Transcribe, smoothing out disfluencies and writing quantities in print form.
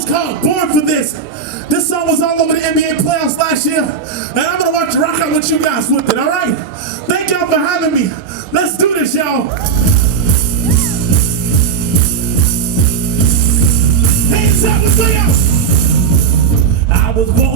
song's called Born for This. This song was all over the NBA playoffs last year, and I'm gonna watch rock out with you guys with it, all right? Thank y'all for having me. Let's do this, y'all. Hands up, let's go, y'all. I was born